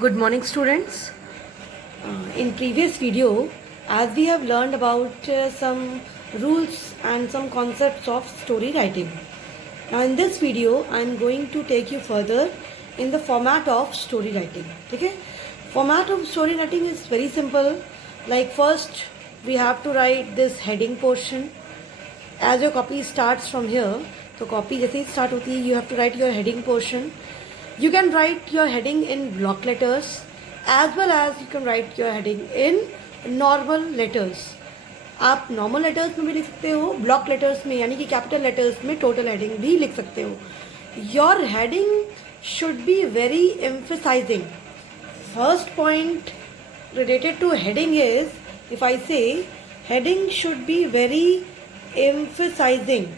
Good morning, students. In previous video, as we have learned about some rules and some concepts of story writing. Now in this video, I am going to take you further in the format of story writing. Okay? Format of story writing is very simple. Like first, we have to write this heading portion. As your copy starts from here, तो copy जैसे ही start होती है, you have to write your heading portion. You can write your heading in block letters as well as you can write your heading in normal letters. आप normal letters में भी लिख सकते हो, block letters में यानी कि capital letters में total heading भी लिख सकते हो. Your heading should be very emphasizing. First point related to heading is, if I say heading should be very emphasizing.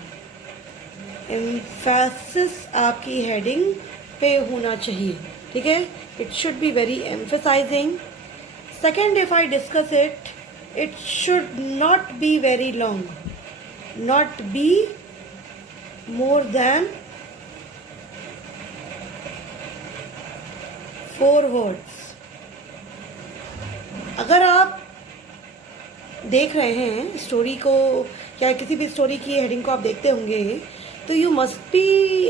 Emphasis आपकी heading पे होना चाहिए, ठीक है. It should be very emphasizing. Second, if I discuss it, it should not be very long, not be more than 4 words. अगर आप देख रहे हैं स्टोरी को या किसी भी स्टोरी की हेडिंग को आप देखते होंगे तो यू मस्ट बी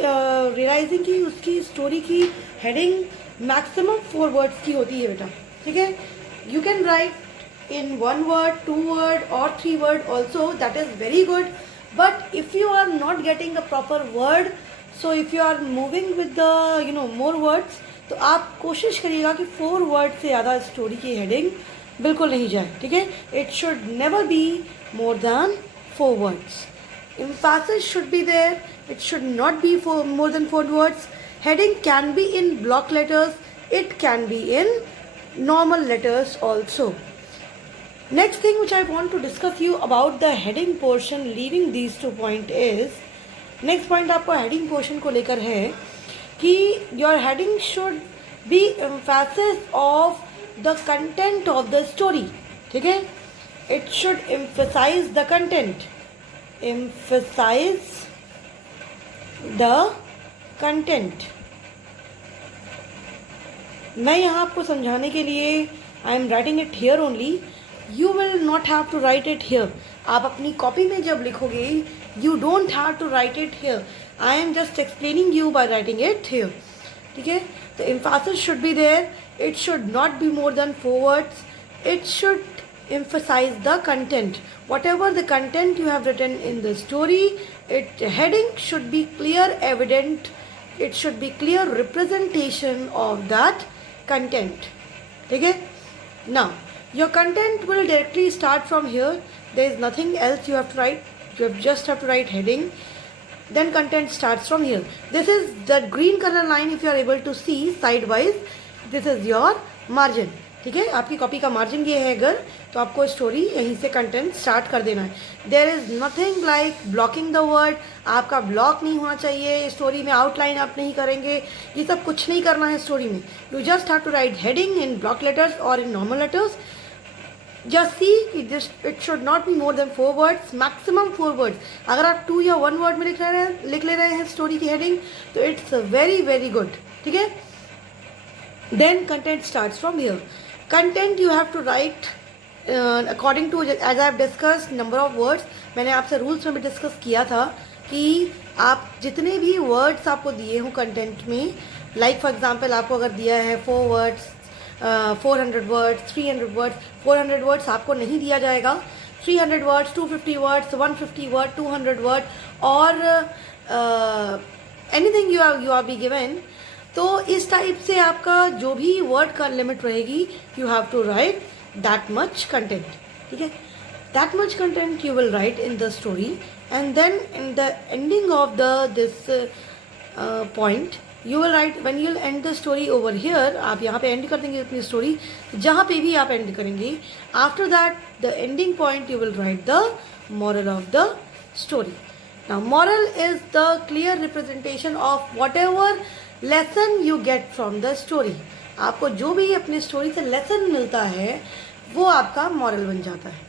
रियलाइजिंग कि उसकी स्टोरी की हेडिंग मैक्सिमम 4 वर्ड्स की होती है बेटा, ठीक है. You can write in 1 word, 2 word और 3 word also, that is very good. But if you are not getting a proper word, so if you are moving with the more words, तो आप कोशिश करिएगा कि 4 वर्ड से ज़्यादा story की heading बिल्कुल नहीं जाए, ठीक है. It should never be more than 4 words. Emphasis should be there. It should not be for more than 4 words. Heading can be in block letters. It can be in normal letters also. Next thing which I want to discuss you about the heading portion, leaving these 2 points is, next point आपको heading portion को लेकर है कि your heading should be emphasis of the content of the story, ठीक है. It should emphasize the content. Emphasize the content. मैं यहाँ आपको समझाने के लिए I am writing it here only. You will not have to write it here. आप अपनी कॉपी में जब लिखोगे you don't have to write it here. I am just explaining you by writing it here, ठीक है. तो emphasis should be there. It should not be more than 4 words. It should emphasize the content. Whatever the content you have written in the story, heading should be clear, evident. It should be clear representation of that content. Okay? Now, your content will directly start from here. There is nothing else you have to write. You just have to write heading. Then content starts from here. This is the green color line. If you are able to see sidewise, this is your margin. ठीक है, आपकी copy का margin ये है. अगर तो आपको story यहीं से कंटेंट स्टार्ट कर देना है. There is nothing like blocking the word. आपका ब्लॉक नहीं होना चाहिए स्टोरी में. आउटलाइन आप नहीं करेंगे, ये सब कुछ नहीं करना है स्टोरी में. You just have to write heading in block letters और in normal letters. Just see it should not be more than 4 words, maximum 4 words. अगर आप 2 या 1 word में लिख ले रहे हैं स्टोरी की हेडिंग तो इट्स वेरी वेरी गुड, ठीक है. Then content starts from here. Content you have to write according to, as I have discuss number of words. मैंने आपसे रूल्स में भी डिस्कस किया था कि आप जितने भी वर्ड्स आपको दिए हों कंटेंट में, लाइक फॉर एग्जांपल आपको अगर दिया है 4 words, 400 words, 300 words, 400 words आपको नहीं दिया जाएगा. 300 words, 250 words, 150 words, 200 words और anything you R be given. तो इस टाइप से आपका जो भी वर्ड का लिमिट रहेगी, you have to write that much content, ठीक है. That much content you will write in the story and then in the ending of this point you will write, when you will end the story over here, आप यहाँ पे and कर देंगे अपनी story जहाँ पे भी आप एंड करेंगे. After that the ending point you will right the moral of the story. Now moral is the clear representation of what ever lesson you get from the story. आपको जो भी अपनी स्टोरी से लेसन मिलता है वो आपका मॉरल बन जाता है,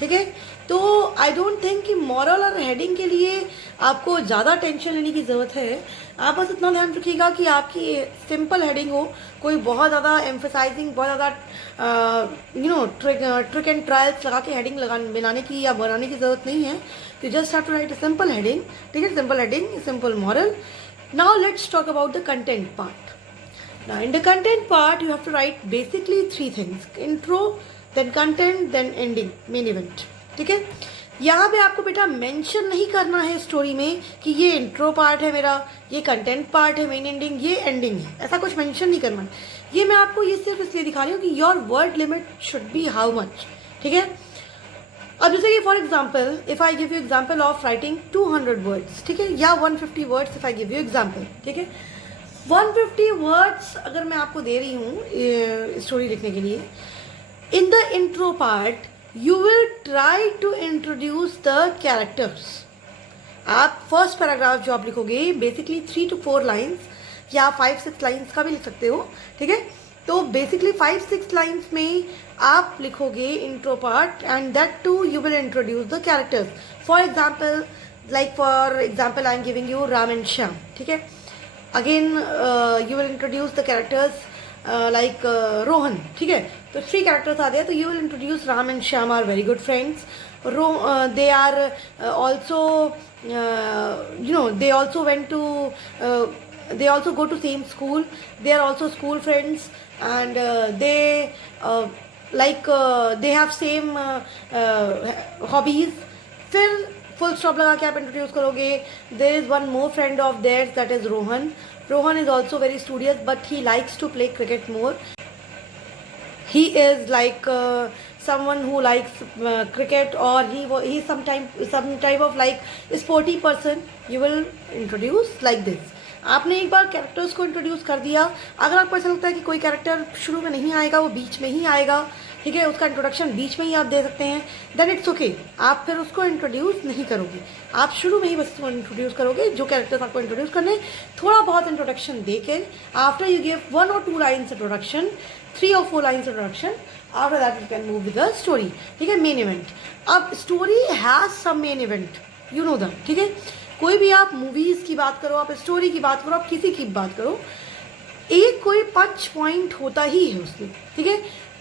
ठीक है। तो आई डोंट थिंक कि मॉरल और हेडिंग के लिए आपको ज़्यादा टेंशन लेने की ज़रूरत है। आप बस इतना ध्यान रखिएगा कि आपकी सिंपल हेडिंग हो, कोई बहुत ज़्यादा एम्फेसाइजिंग, बहुत ज़्यादा ट्रिक एंड ट्रायल्स लगा के हेडिंग बनाने की या बनाने की ज़रूरत नहीं है। तो just have to write a simple heading, ठीक है, simple heading, simple moral. Now let's talk about the content part. Now in the content part you have to write basically 3 things: intro, then content, then ending, main event। ठीक है। यहाँ पे आपको बेटा mention नहीं करना है स्टोरी में कि ये इंट्रो पार्ट है मेरा, ये कंटेंट पार्ट है, मेन एंडिंग, ये एंडिंग है, ऐसा कुछ मेंशन नहीं करना है। ये मैं आपको ये सिर्फ इसलिए दिखा रही हूँ कि your word limit should be how much. ठीक है। अब जैसे कि for example if I give you example of writing 200 words, ठीक है, या 150 words, if I give you example, ठीक है, 150 वर्ड्स अगर मैं आपको दे रही हूँ स्टोरी लिखने के लिए, in the intro part you will try to introduce the characters. आप फर्स्ट पैराग्राफ जो आप लिखोगे बेसिकली 3 to 4 लाइन्स या 5-6 लाइन्स का भी लिख सकते हो। ठीक है। तो बेसिकली 5-6 लाइन्स में आप लिखोगे intro part, and that too you will introduce the characters. For example I am giving you Ram and Shyam. ठीक है। Again you will introduce the characters like Rohan. ठीक है। तो 3 कैरेक्टर्स आते हैं, तो you will introduce Ram and Shyam are very good friends. They are also they also went to they also go to same school, they are also school friends, and they have same hobbies। फिर full stop लगा के आप introduce करोगे, there is one more friend of theirs that is Rohan. Rohan is also very studious but he likes to play cricket more. He is like someone who likes cricket, or he's some type of like sporty person. You will introduce like this. आपने एक बार characters को introduce कर दिया। अगर आपको ऐसा लगता है कि कोई कैरेक्टर शुरू में नहीं आएगा, वो बीच में ही आएगा, ठीक है, उसका इंट्रोडक्शन बीच में ही आप दे सकते हैं, देन इट्स ओके। आप फिर उसको इंट्रोड्यूस नहीं करोगे, आप शुरू में ही बस उसको इंट्रोड्यूस करोगे। जो कैरेक्टर्स आपको इंट्रोड्यूस करने, थोड़ा बहुत इंट्रोडक्शन दे के, after you give 1 or 2 lines introduction, 3 or 4 lines introduction, after that you can move with the story. ठीक है। मेन इवेंट, अब story has some main event, you know that. ठीक है। कोई भी आप मूवीज़ की बात करो, आप स्टोरी की बात करो, आप किसी की बात करो, एक कोई पंच पॉइंट होता ही है उसमें। ठीक है।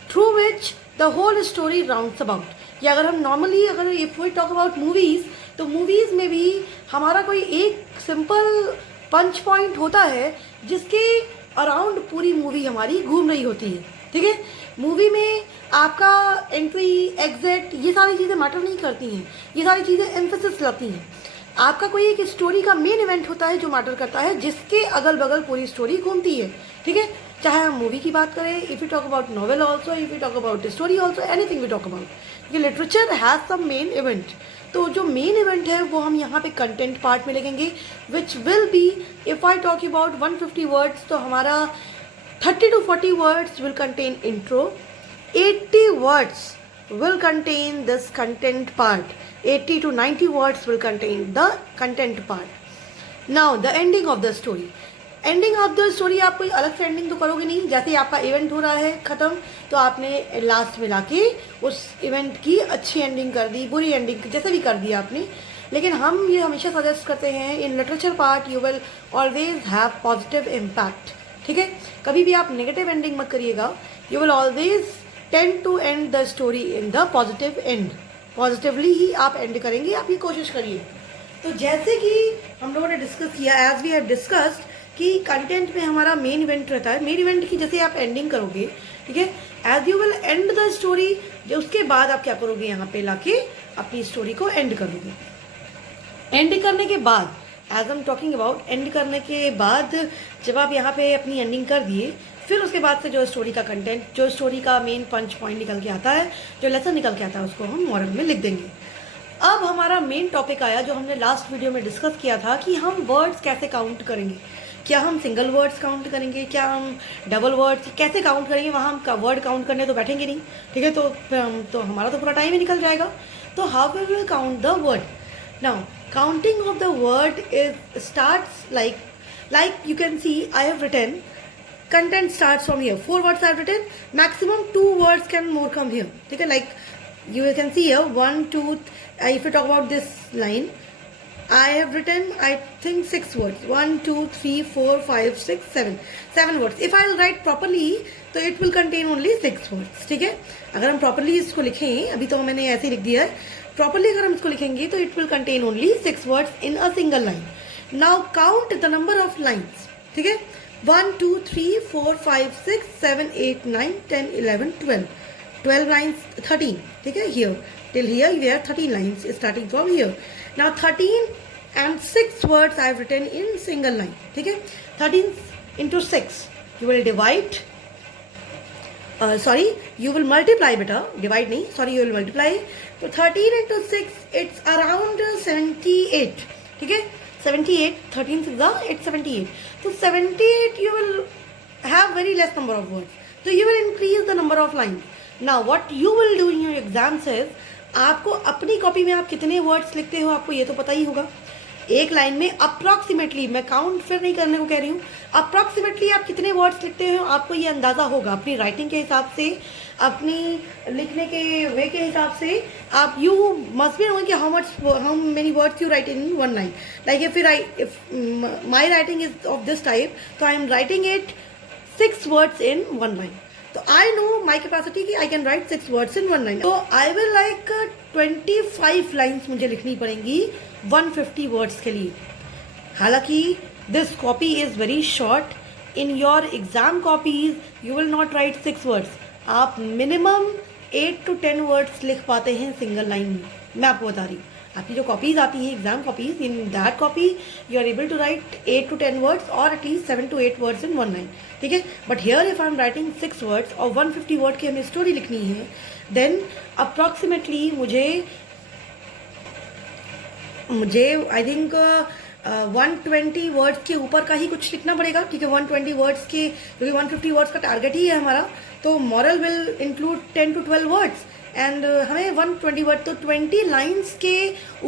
Through which the whole story rounds about. या अगर हम नॉर्मली अगर if we talk about movies, तो मूवीज़ में भी हमारा कोई एक सिंपल पंच पॉइंट होता है जिसके अराउंड पूरी मूवी हमारी घूम रही होती है। ठीक है। मूवी में आपका एंट्री, एग्जिट, ये सारी चीज़ें मैटर नहीं करती हैं, ये सारी चीज़ें एम्फेसिस लाती हैं। आपका कोई एक स्टोरी का मेन इवेंट होता है जो मैटर करता है, जिसके अगल बगल पूरी स्टोरी घूमती है। ठीक है। चाहे हम मूवी की बात करें, if you talk about novel also, if you talk about story also, anything we talk about, ये literature has some main event. तो जो मेन इवेंट है वो हम यहाँ पे कंटेंट पार्ट में लिखेंगे, which will be, if I talk about 150 words, तो हमारा 30 to 40 words will contain intro, 80 words will contain this content part, 80 to 90 words will contain the content part. Now the ending of the story. Ending of the story आप कोई अलग से ending तो करोगे नहीं। जैसे ही आपका इवेंट हो रहा है ख़त्म, तो आपने लास्ट में लाके उस इवेंट की अच्छी एंडिंग कर दी, बुरी एंडिंग जैसे भी कर दिया आपने। लेकिन हम ये हमेशा सजेस्ट करते हैं, in literature part you will always have positive impact. ठीक है। कभी भी आप नेगेटिव एंडिंग मत करिएगा, you will always tend to end the story in the positive end. Positively ही आप एंड करेंगे, आप ये कोशिश करिए। तो जैसे कि हम लोगों ने डिस्कस किया, एज वी हैव डिस्कस्ड, कि कंटेंट में हमारा मेन इवेंट रहता है। मेन इवेंट की जैसे आप एंडिंग करोगे, ठीक है, as you will end the story, जो उसके बाद आप क्या करोगे, यहाँ पे लाके अपनी स्टोरी को एंड करोगे। एंड करने के बाद, as I am talking about, end करने के बाद जब आप यहाँ पे अपनी एंडिंग कर दिए, फिर उसके बाद से जो स्टोरी का कंटेंट, जो स्टोरी का मेन पंच पॉइंट निकल के आता है, जो लेसन निकल के आता है, उसको हम मॉरल में लिख देंगे। अब हमारा मेन टॉपिक आया जो हमने लास्ट वीडियो में डिस्कस किया था कि हम वर्ड्स कैसे काउंट करेंगे। क्या हम सिंगल वर्ड्स काउंट करेंगे, क्या हम डबल वर्ड्स कैसे काउंट करेंगे। वहाँ हम वर्ड काउंट करने तो बैठेंगे नहीं, ठीक है, तो हमारा तो पूरा टाइम ही निकल जाएगा। तो how we will count the word. Now counting of the word is starts like you can see I have written content starts from here, 4 words I have written, maximum 2 words can more come here, ठीक है, like You can see here 1, 2, if you talk about this line, I have written, I think 6 words. 1, 2, 3, 4, 5, 6, 7. 7 words. If I'll write properly, तो it will contain only 6 words. ठीक है, अगर हम properly इसको लिखें, अभी तो मैंने ऐसे लिख दिया है, properly अगर हम इसको लिखेंगे तो it will contain only 6 words in a single line. Now count the number of lines. ठीक है, 1, 2, 3, 4, 5, 6, 7, 8, 9, 10, 11, 12. 12 lines, 13. ठीक है, here till here we have 13 lines starting from here. Now 13 and 6 words I have written in single line. ठीक है, 13 into 6 you will divide, you will multiply बेटा, divide नहीं, sorry, you will multiply. तो 13 into 6 it's around 78. ठीक है, 78, 13 6 it's 78. तो 78 you will have very less number of words. So you will increase the number of lines. Now what you will do in your exams is, आपको अपनी copy में आप कितने words लिखते हो आपको ये तो पता ही होगा. एक लाइन में अप्रॉक्सीमेटली, मैं काउंट फिर नहीं करने को कह रही हूँ, अप्रॉक्सीमेटली आप कितने वर्ड्स लिखते हो आपको ये अंदाज़ा होगा अपनी राइटिंग के हिसाब से, अपनी लिखने के वे के हिसाब से. आप यू मस्ट बी नोइंग कि how many words you write in one line. Like if my writing is of this type, तो I am writing it 6 words in one line. तो आई नो माई कैपेसिटी कि I can write 6 words in one line. तो I will like 25 lines मुझे लिखनी पड़ेंगी 150 words के लिए. हालांकि this copy is very short. In your exam copies you will not right 6 words. आप मिनिमम 8 to 10 वर्ड्स लिख पाते हैं सिंगल लाइन में. मैं आपको बता रही हूँ, आपकी जो कॉपीज़ आती हैं exam copies, in that copy you are able to write 8 to 10 words और at least 7 to 8 words in one line. ठीक है, but here if I am writing 6 words और 150 वर्ड की हमें स्टोरी लिखनी है, देन अप्रॉक्सीमेटली मुझे आई थिंक 120 वर्ड्स के ऊपर का ही कुछ लिखना पड़ेगा. ठीक है, 120 वर्ड्स के, क्योंकि 150 वर्ड्स का टारगेट ही है हमारा, तो moral will include 10 to 12 words and हमें 120 वर्ड, तो 20 लाइन्स के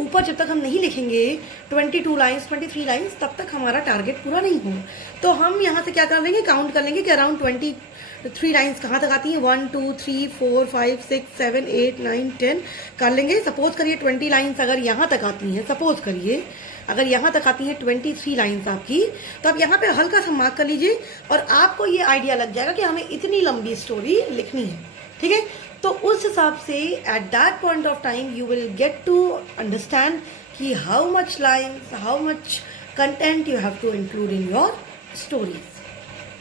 ऊपर जब तक हम नहीं लिखेंगे, 22 लाइन्स 23 लाइन्स, तब तक हमारा टारगेट पूरा नहीं होगा. तो हम यहाँ से क्या कर लेंगे, काउंट कर लेंगे कि अराउंड 23 लाइन्स कहाँ तक आती हैं. 1, 2, 3, 4, 5, 6, 7, 8, 9, 10 कर लेंगे. सपोज करिए 20 लाइन्स अगर यहाँ तक आती हैं, सपोज करिए अगर यहाँ तक आती हैं 23 लाइन्स आपकी, तो आप यहाँ पे हल्का सा मार्क कर लीजिए और आपको ये आइडिया लग जाएगा कि हमें इतनी लंबी स्टोरी लिखनी है. ठीक है, तो उस हिसाब से at that point of time you will get to understand कि how much lines, how much content you have to include in your stories.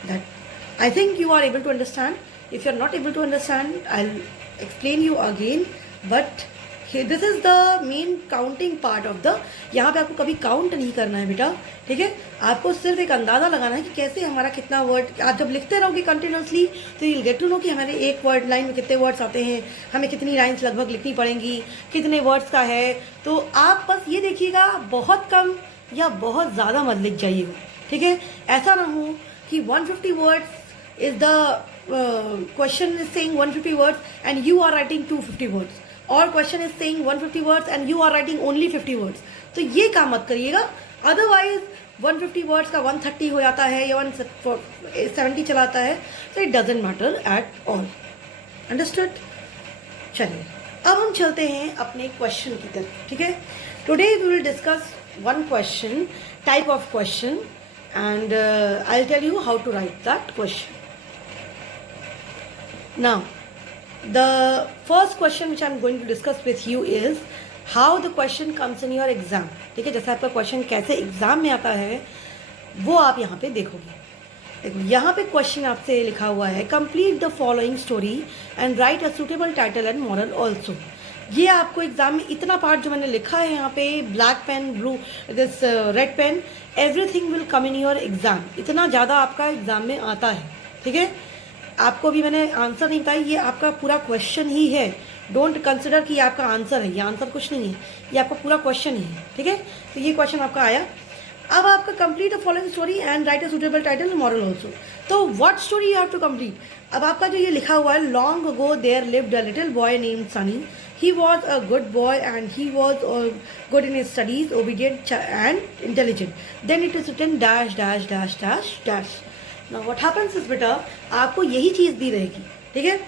That I think you are able to understand. If you are not able to understand, I will explain you again. But this is the main counting part of the, यहाँ पे आपको कभी count नहीं करना है बेटा. ठीक है, आपको सिर्फ एक अंदाज़ा लगाना है कि कैसे हमारा कितना वर्ड, आप जब लिखते रहोगे कंटिन्यूसली तो you will get to know कि हमारे एक वर्ड लाइन में कितने वर्ड्स आते हैं, हमें कितनी लाइन्स लगभग लिखनी पड़ेंगी, कितने वर्ड्स का है. तो आप बस ये देखिएगा, बहुत कम या बहुत ज़्यादा मत लिख जाइएगा. ठीक है, ऐसा ना हो कि 150 words is the question is saying 150 words and you are writing 250 words, और question is saying 150 words and you are writing only 50 words. तो ये काम मत करिएगा. अदरवाइज 150 वर्ड्स का 130 हो जाता है या 170 चलाता है, तो it doesn't matter at all. Understood. चलिए अब हम चलते हैं अपने क्वेश्चन की तरफ. ठीक है, today we will discuss one question, type of question, and I will tell you how to write that question. Now the first question which I am going to discuss with you is how the question comes in your exam. ठीक है, जैसे आपका question कैसे exam में आता है वो आप यहाँ पे देखोगे. देखो यहाँ पे क्वेश्चन आपसे लिखा हुआ है, complete the following story and write a suitable title and moral also. ये आपको एग्जाम में इतना पार्ट जो मैंने लिखा है यहाँ पे, black pen, blue, this red pen, everything will come in your exam. इतना ज़्यादा आपका एग्जाम में आता है. ठीक है, आपको भी मैंने आंसर नहीं बताया, ये आपका पूरा क्वेश्चन ही है. डोंट कंसिडर कि ये आपका आंसर है, ये आंसर कुछ नहीं है, ये आपका पूरा क्वेश्चन ही है. ठीक है, तो ये क्वेश्चन आपका आया. अब आपका complete a following story and write a suitable title moral also. तो what story you have to complete. अब आपका जो ये लिखा हुआ है, long ago there lived a little boy named Sunny. He was a good boy and he was good in his studies, obedient and intelligent. Then it is written dash dash dash dash dash. Now what happens is बेटा, आपको यही चीज़ दी रहेगी. ठीक है,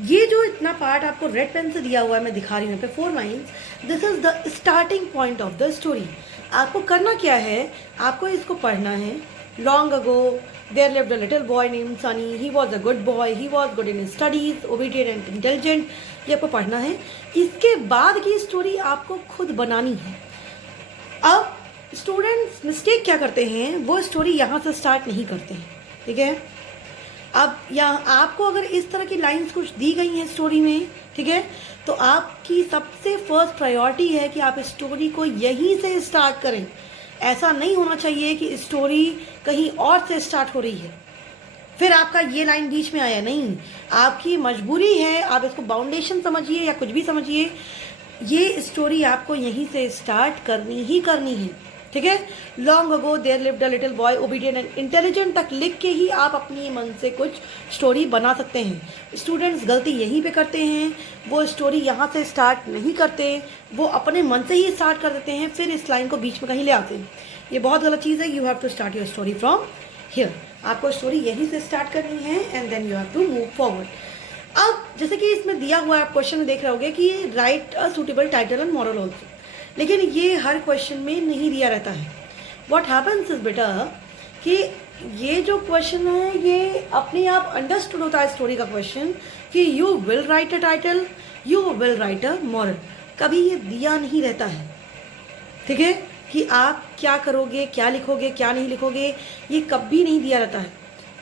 ये जो इतना part आपको रेड पेन से दिया हुआ है, मैं दिखा रही हूँ यहाँ पे 4 lines, this is the starting point of the story. आपको करना क्या है, आपको इसको पढ़ना है। Long ago there lived a little boy named Sunny, he was a good boy, he was good in studies, obedient and intelligent. ये आपको पढ़ना है। इसके बाद की स्टोरी आपको खुद बनानी है। अब स्टूडेंट्स मिस्टेक क्या करते हैं, वो स्टोरी यहाँ से स्टार्ट नहीं करते हैं, ठीक है। अब यहाँ आपको अगर इस तरह की लाइंस कुछ दी गई हैं स्टोरी में, ठीक है, तो आपकी सबसे फर्स्ट प्रायोरिटी है कि आप स्टोरी को यहीं से स्टार्ट करें। ऐसा नहीं होना चाहिए कि स्टोरी कहीं और से स्टार्ट हो रही है फिर आपका ये लाइन बीच में आया, नहीं। आपकी मजबूरी है, आप इसको बाउंडेशन समझिए या कुछ भी समझिए, ये स्टोरी आपको यहीं से स्टार्ट करनी ही करनी है, ठीक है। Long ago there lived a little boy obedient and intelligent तक लिख के ही आप अपनी मन से कुछ स्टोरी बना सकते हैं। स्टूडेंट्स गलती यहीं पे करते हैं, वो स्टोरी यहाँ से स्टार्ट नहीं करते, वो अपने मन से ही स्टार्ट कर देते हैं, फिर इस लाइन को बीच में कहीं ले आते हैं। ये बहुत गलत चीज़ है। You have to start your story from here. आपको स्टोरी यहीं से स्टार्ट करनी है and then you have to move forward. अब जैसे कि इसमें दिया हुआ है, आप क्वेश्चन में देख रहे होगे कि right a suitable title and moral also, लेकिन ये हर क्वेश्चन में नहीं दिया रहता है। व्हाट हैपन्स इज बेटा कि ये जो क्वेश्चन है ये अपने आप अंडरस्टूड होता है स्टोरी का क्वेश्चन कि you will right a title, you will right a moral. कभी ये दिया नहीं रहता है, ठीक है, कि आप क्या करोगे, क्या लिखोगे, क्या नहीं लिखोगे, ये कभी नहीं दिया रहता है।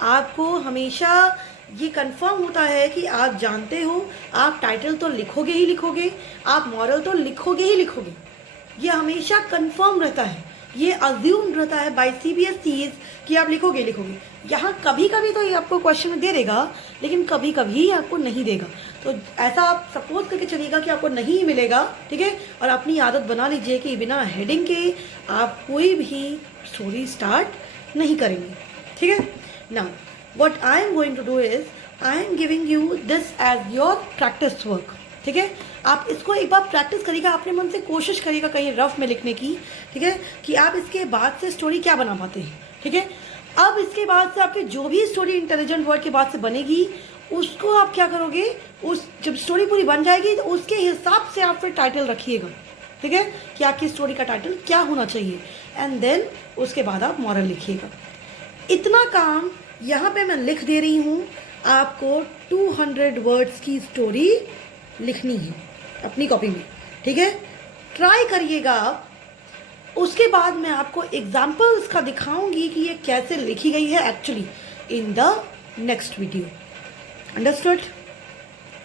आपको हमेशा ये कंफर्म होता है कि आप जानते हो आप टाइटल तो लिखोगे ही लिखोगे, आप मॉरल तो लिखोगे ही लिखोगे। ये हमेशा कंफर्म रहता है, ये अज्यूम रहता है बाय CBSE कि आप लिखोगे लिखोगे। यहाँ कभी कभी तो ये आपको क्वेश्चन में दे देगा, लेकिन कभी कभी आपको नहीं देगा। तो ऐसा आप सपोज करके चलिएगा कि आपको नहीं मिलेगा, ठीक है, और अपनी आदत बना लीजिए कि बिना हेडिंग के आप कोई भी स्टोरी स्टार्ट नहीं करेंगे, ठीक है। Now what I am going to do is I am giving you this as your practice work, ठीक है। आप इसको एक बार प्रैक्टिस करिएगा, अपने मन से कोशिश करिएगा कहीं रफ में लिखने की, ठीक है, कि आप इसके बाद से स्टोरी क्या बना पाते हैं, ठीक है। अब इसके बाद से आपकी जो भी स्टोरी इंटेलिजेंट वर्ड के बाद से बनेगी, उसको आप क्या करोगे, उस जब स्टोरी पूरी बन जाएगी तो उसके हिसाब से आप फिर टाइटल रखिएगा, ठीक है, कि आपकी स्टोरी का टाइटल क्या होना चाहिए, एंड देन उसके बाद आप मॉरल लिखिएगा। इतना काम यहाँ पे मैं लिख दे रही हूँ। आपको 200 वर्ड्स की स्टोरी लिखनी है अपनी कॉपी में, ठीक है। ट्राई करिएगा आप। उसके बाद मैं आपको एग्जाम्पल्स का दिखाऊंगी कि ये कैसे लिखी गई है actually in the next video. Understood,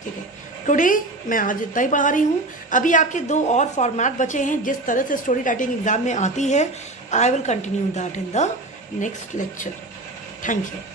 ठीक है। टुडे मैं आज इतना ही पढ़ा रही हूँ। अभी आपके 2 और फॉर्मेट बचे हैं जिस तरह से स्टोरी राइटिंग एग्जाम में आती है। I will continue that in the next lecture. Thank you.